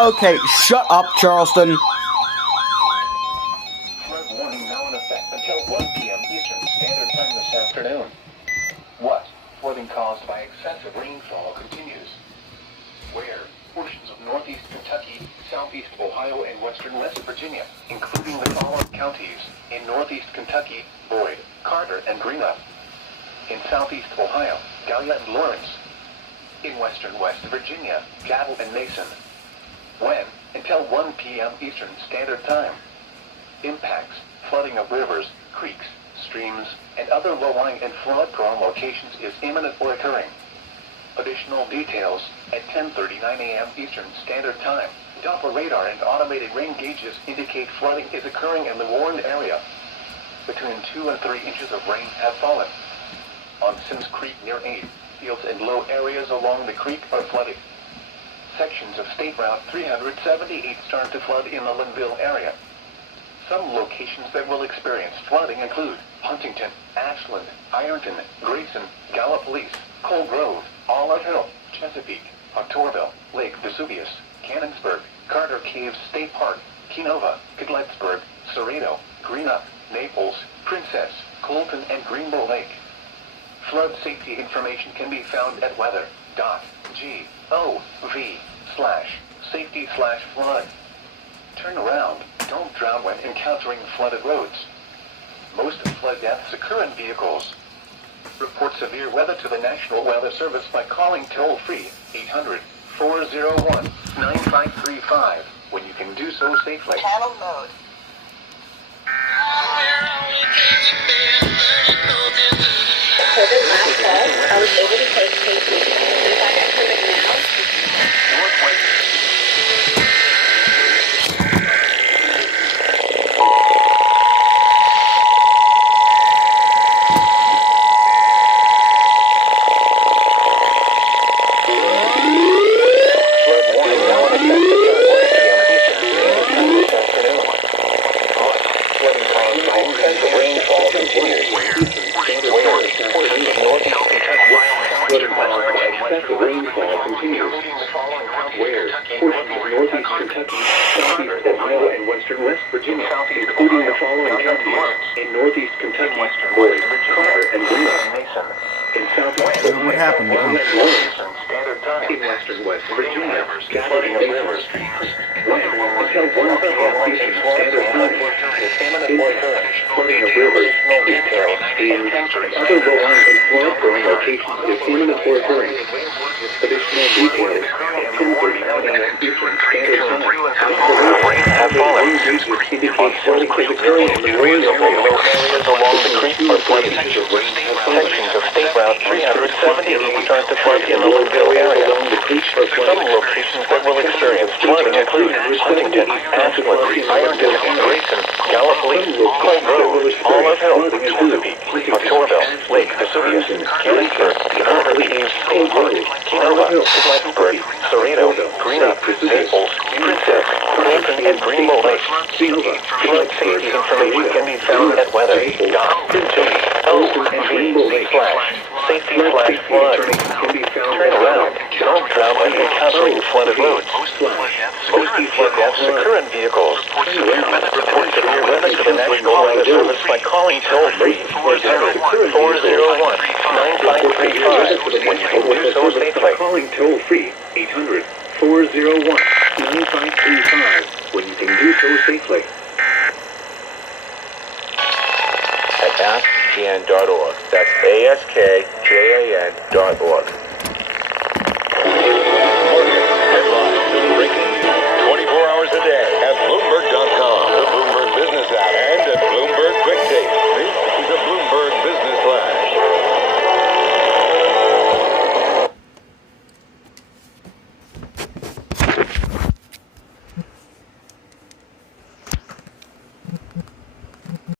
Okay, shut up, Charleston. Flood warning now in effect until 1 p.m. Eastern Standard Time this afternoon. What? Flooding caused by excessive rainfall continues. Where? Portions of northeast Kentucky, southeast Ohio, and western West Virginia, including the following counties. In northeast Kentucky, Boyd, Carter, and Greenup. In southeast Ohio, Gallia and Lawrence. In western West Virginia, Gattle and Mason. When? Until 1 p.m. Eastern Standard Time. Impacts: flooding of rivers, creeks, streams, and other low-lying and flood-prone locations is imminent or occurring. Additional details at 10:39 a.m. Eastern Standard Time. Doppler radar and automated rain gauges indicate flooding is occurring in the warned area. Between 2 and 3 inches of rain have fallen. On Sims Creek near 8, fields and low areas along the creek are flooded. Sections of State Route 378 start to flood in the Linville area. Some locations that will experience flooding include Huntington, Ashland, Ironton, Grayson, Gallipolis, Cold Grove, Olive Hill, Chesapeake, Octorville, Lake Vesuvius, Cannonsburg, Carter Caves State Park, Kenova, Cadlettsburg, Cerrado, Greenup, Naples, Princess, Colton, and Greenbow Lake. Flood safety information can be found at weather.gov/safety/flood. Turn around. Don't drown when encountering flooded roads. Most flood deaths occur in vehicles. Report severe weather to the National Weather Service by calling toll-free 800-401-9535 when you can do so safely. Channel mode. COVID last fall, I was able to take safety. In fact, I took it now. West Virginia, including the following counties. In northeast Kentucky, Boyd, Carter, and Greenup. In southwest Ohio, what happened? Lawrence. In western West Virginia, Gattle and Mason. Until 1 p.m. Eastern Standard Time. Impacts: flooding of rivers, creeks, streams, and other low-lying and flood-prone locations is imminent or occurring. Additional details at 10:39 a.m. Eastern Standard Time. Rain have fallen. Indicate flooding is occurring in the warned area. Areas along the creek are flooded. Sections of State Route 378 start to flood in the Linville area. Some locations that will experience flooding include Huntington, Ashland, Ironton, Grayson, Gallipolis, Cold Grove, Olive Hill, Chesapeake, Octorville, Lake Vesuvius, Cannonsburg, Carter Caves, Cold Grove, Kenova, Cadlettsburg, Cerrado, Greenup, Naples, Princess, Colton, and Greenbow Lake. Flood safety information can be found at weather.gov/safety/flood. Turn around. Don't drown when encountering flooded roads. Most flood deaths occur in vehicles. Report severe weather to the National Weather Service by calling toll-free 800-401-9535 when you can do so safely. Calling toll-free 800-401-9535 when you can do so safely. At askjan.org. That's askjan.org.